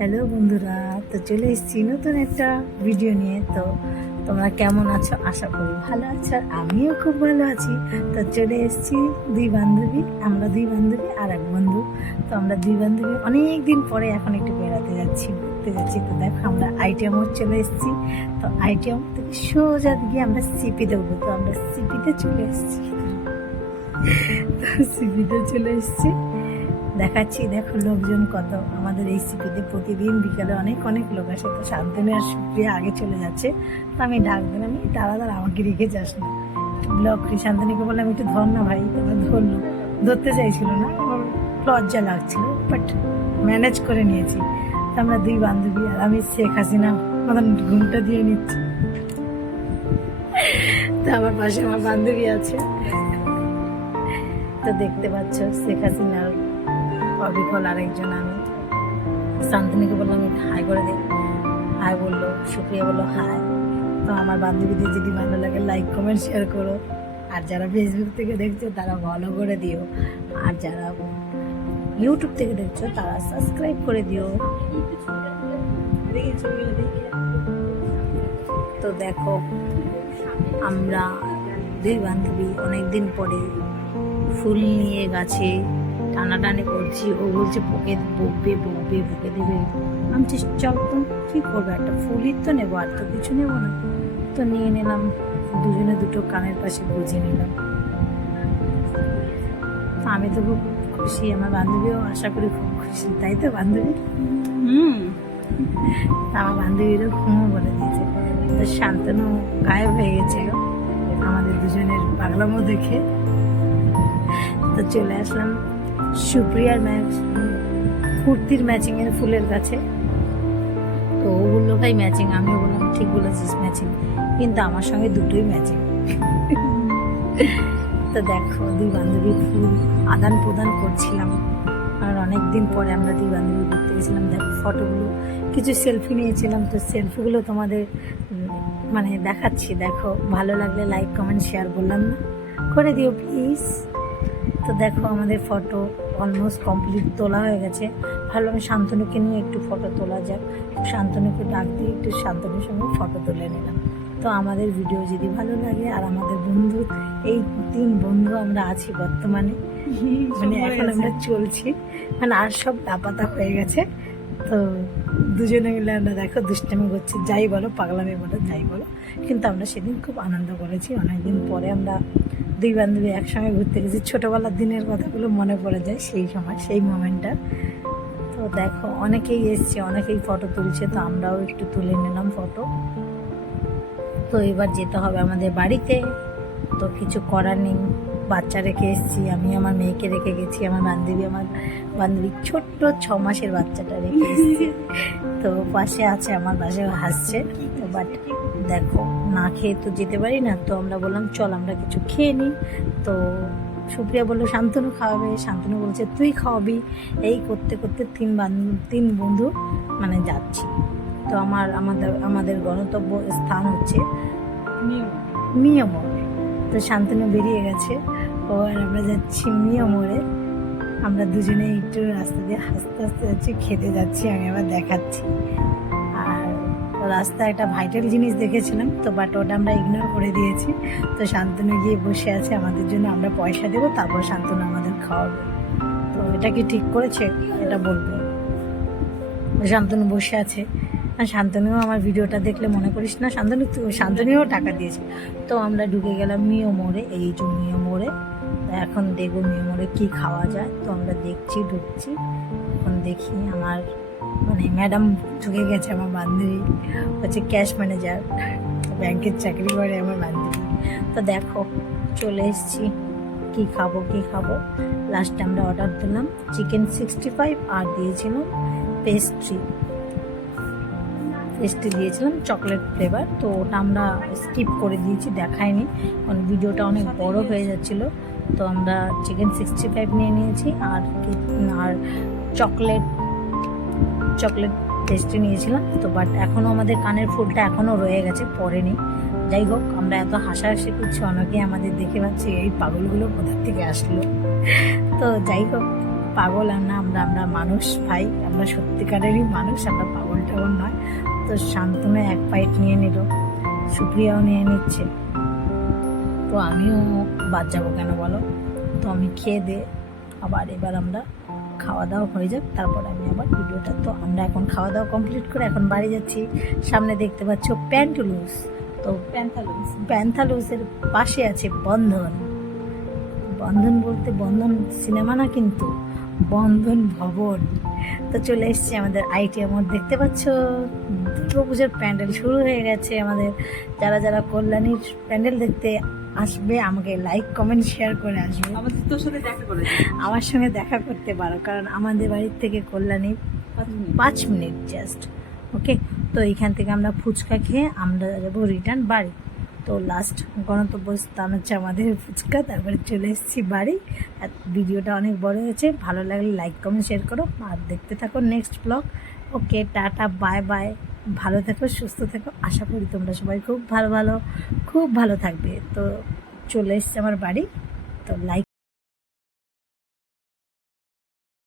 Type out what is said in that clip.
Hello বন্ধুরা, তো চলে এসেছি নতুন একটা ভিডিও নিয়ে। তো তোমরা কেমন আছো? আশা করি ভালো আছো আর আমিও খুব ভালো আছি। তো চলে এসেছি দুই বান্ধবী, আমরা দুই বান্ধবী আর এক বন্ধু। তো আমরা দুই বান্ধবী অনেক দিন পরে এখন একটু বেড়াতে যাচ্ছি, ঘুরতে যাচ্ছি। তো দেখো, আমরা আইটিএম চলে এসেছি। তো আইটিএম থেকে সোজা গিয়ে আমরা সিপিতে উঠবো। তো আমরা সিপিতে চলে এসেছি। তো সিপিতে চলে এসেছি। দেখাচ্ছি, দেখো লোকজন কত। আমাদের এই সিপিতে প্রতিদিন বিকালে অনেক অনেক লোক আসে, তো শান্তনু আর সুপ্রিয়া আগে চলে যাচ্ছে। তো আমি ডাক দাঁড়া দাঁড়া, আমাকে রেখে যাস না। ব্লক, শান্তনুকে বললাম, একটু ধর না ভাই তারপর ধরলো। ধরতে চাইছিল না, ওর লজ্জা লাগছিল বাট ম্যানেজ করে নিয়েছি। তো আমরা দুই বান্ধবী আর আমি, শেখ হাসিনা মতন ঘুমটা দিয়ে নিচ্ছি। তো আমার পাশে আমার বান্ধবী আছে। তো দেখতে পাচ্ছ, শেখ হাসিনার অবিকল আরেকজন আমি। শান্তিনীকে বললাম, একটু হাই করে দে। হাই বলল, সুপ্রিয়া বলল হাই তো আমার বান্ধবীদের যদি ভালো লাগে লাইক কমেন্ট শেয়ার করো। আর যারা ফেসবুক থেকে দেখছ, তারা ফলো করে দিও। আর যারা ইউটিউব থেকে দেখছ, তারা সাবস্ক্রাইব করে দিও। তো দেখো, আমরা দুই বান্ধবী অনেকদিন পরে ফুল নিয়ে গাছে টানাটানি করছি ও বলছে পোকে বকবে বকবে বকে দেবে। আমি চল তো কী করব? একটা ফুলই তো নেব আর তো কিছু নেব না। তো নিয়ে নিলাম দুজনে দুটো কানের পাশে বুঝে নিলাম। আমি তো খুব খুশি আমার বান্ধবীও আশা করি খুব খুশি তাই তো বান্ধবী? হুম। আমার বান্ধবীরও হুমও বলে দিয়েছে। তো শান্তনু গায়েব হয়ে গেছিল আমাদের দুজনের পাগলামো দেখে। তো চলে আসলাম সুপ্রিয়ার ম্যাচ, কুর্তির ম্যাচিং এর ফুলের কাছে। তো ও বলল, ভাই ম্যাচিং আমিও বললাম, ঠিক বলেছিস ম্যাচিং কিন্তু আমার সঙ্গে দুটোই ম্যাচিং তো দেখো, দুই বান্ধবী ফুল আদান প্রদান করছিলাম। আর অনেক দিন পরে আমরা দুই বান্ধবী ঘুরতে গেছিলাম। দেখো, ফটোগুলো, কিছু সেলফি নিয়েছিলাম। তো সেলফিগুলো তোমাদের মানে দেখাচ্ছি। দেখো, ভালো লাগলে লাইক কমেন্ট শেয়ার বললাম না। করে দিও প্লিজ তো দেখো আমাদের ফটো অলমোস্ট কমপ্লিট তোলা হয়ে গেছে। ভালো আমি শান্তনুকে নিয়ে একটু ফটো তোলা যাক। শান্তনুকে ডাক দিয়ে একটু শান্তনুর সঙ্গে ফটো তুলে নিলাম। তো আমাদের ভিডিও যদি ভালো লাগে আর আমাদের বন্ধু এই তিন বন্ধু আমরা আছি বর্তমানে মানে এখন আমরা চলছি মানে আর সব লাপাতা হয়ে গেছে। তো দুজনে মিলে আমরা দেখো দুষ্টামি করছি যাই বলো পাগলামি বলো যাই বলো। কিন্তু আমরা সেদিন খুব আনন্দ করেছি অনেকদিন পরে আমরা দুই বান্ধবী একসঙ্গে ঘুরতে গেছি। ছোটোবেলার দিনের কথাগুলো মনে পড়ে যায় সেই সময়, সেই মোমেন্টটা। তো দেখো, অনেকেই এসছে, অনেকেই ফটো তুলছে, তো আমরাও একটু তুলে নিলাম ফটো তো এবার যেতে হবে আমাদের বাড়িতে, তো কিছু করার নেই। বাচ্চা রেখে এসেছি আমি আমার মেয়েকে রেখে গেছি আমার বান্ধবী আমার বান্ধবী ছোট্ট ছ মাসের বাচ্চাটা রেখে এসেছি। তো পাশে আছে আমার পাশে হাসছে। তো বাট দেখো না খেয়ে তো যেতে পারি না। তো আমরা বললাম চল আমরা কিছু খেয়ে নিই। তো সুপ্রিয়া বলল শান্তনু খাওয়াবে। শান্তনু বলছে তুই খাওয়াবি। এই করতে করতে তিন তিন বন্ধু মানে যাচ্ছি। তো আমার আমাদের আমাদের গণতব্য স্থান হচ্ছে মিয়া মোড় তো শান্তনু বেরিয়ে গেছে। ও আর আমরা যাচ্ছি মিয়া মোড়ে। আমরা দুজনে একটু রাস্তা দিয়ে হাসতে হাসতে যাচ্ছি, খেতে যাচ্ছি, আমি আবার দেখাচ্ছি। আর রাস্তায় একটা ভাইটাল জিনিস দেখেছিলাম, তো বাট ওটা আমরা ইগনোর করে দিয়েছি। তো শান্তনু গিয়ে বসে আছে, আমাদের জন্য আমরা পয়সা দেবো, তারপর শান্তনু আমাদের খাওয়াবে। তো এটা কি ঠিক করেছে? এটা বলব। শান্তনু বসে আছে। আর শান্তনুও আমার ভিডিওটা দেখলে মনে করিস না, শান্তনু, শান্তনুও টাকা দিয়েছে। তো আমরা ঢুকে গেলাম মিও মোড়ে, এই যে মিও মোড়ে। এখন দেখব মেমোরে কী খাওয়া যায়। তো আমরা দেখছি, ঢুকছি। এখন দেখি আমার মানে ম্যাডাম ঢুকে গেছে আমার বান্ধবী। হচ্ছে ক্যাশ ম্যানেজার ব্যাংকের চাকরি করে আমার বান্ধবী। তো দেখো, চলে এসেছি। কী খাব কী খাব? লাস্টে আমরা অর্ডার দিলাম। চিকেন সিক্সটি ফাইভ আর দিয়েছিলাম পেস্ট্রি পেস্ট্রি দিয়েছিলাম চকলেট ফ্লেভার তো ওটা আমরা স্কিপ করে দিয়েছি, দেখাইনি। কারণ ভিডিওটা অনেক বড় হয়ে যাচ্ছিল। তো আমরা চিকেন সিক্সটি ফাইভ নিয়ে নিয়েছি আর আর চকলেট চকলেট পেস্ট্রি নিয়েছিলাম। তো বাট এখনও আমাদের কানের ফুলটা এখনও রয়ে গেছে পরেনি যাই হোক, আমরা এত হাসাহাসি করছি, অনেকে আমাদের দেখে পাচ্ছি এই পাগলগুলো কোথার থেকে আসলো? তো যাই হোক, পাগল আর না, আমরা আমরা মানুষ ভাই, আমরা সত্যিকারেরই মানুষ, আমরা পাগল টাগল নয়। তো শান্তনু এক পাইট নিয়ে নিল, সুপ্রিয়াও নিয়ে নিচ্ছে। তো আমিও বাদ যাব কেন বলো? তো আমি খেয়ে দে আবার এবার আমরা খাওয়া দাওয়া হয়ে যাক তারপর আমি আবার ভিডিওটা তো আমরা এখন খাওয়া দাওয়া কমপ্লিট করে এখন বাড়ি যাচ্ছি। সামনে দেখতে পাচ্ছ প্যান্টুলুস তো প্যান্থালুস প্যান্থালুসের পাশে আছে বন্ধন। বন্ধন বলতে বন্ধন সিনেমা না কিন্তু? বন্ধন ভবন। তো চলে এসছে আমাদের আইটিএম দেখতে পাচ্ছ? দুর্গাপুজোর প্যান্ডেল শুরু হয়ে গেছে আমাদের। যারা যারা কল্যাণীর প্যান্ডেল দেখতে আসবে আমাকে লাইক কমেন্ট শেয়ার করে আসবে। আমাদের তোর সাথে দেখা করে আমার সঙ্গে দেখা করতে পারো কারণ আমাদের বাড়ির থেকে কল্যাণী পাঁচ মিনিট। জাস্ট ওকে তো এইখান থেকে আমরা ফুচকা খেয়ে আমরা যাব রিটার্ন বাড়ি। তো লাস্ট গণতব্য স্থান হচ্ছে আমাদের ফুচকা তারপরে চলে এসেছি বাড়ি। আর ভিডিওটা অনেক বড় হয়েছে ভালো লাগলে লাইক কমেন্ট শেয়ার করো। আর দেখতে থাকো next blog okay tata bye bye ভালো থেকো, সুস্থ থেকো। আশা করি তোমরা সবাই খুব ভালো ভালো, খুব ভালো থাকবে। তো চলে এসছে আমার বাড়ি। তো লাইক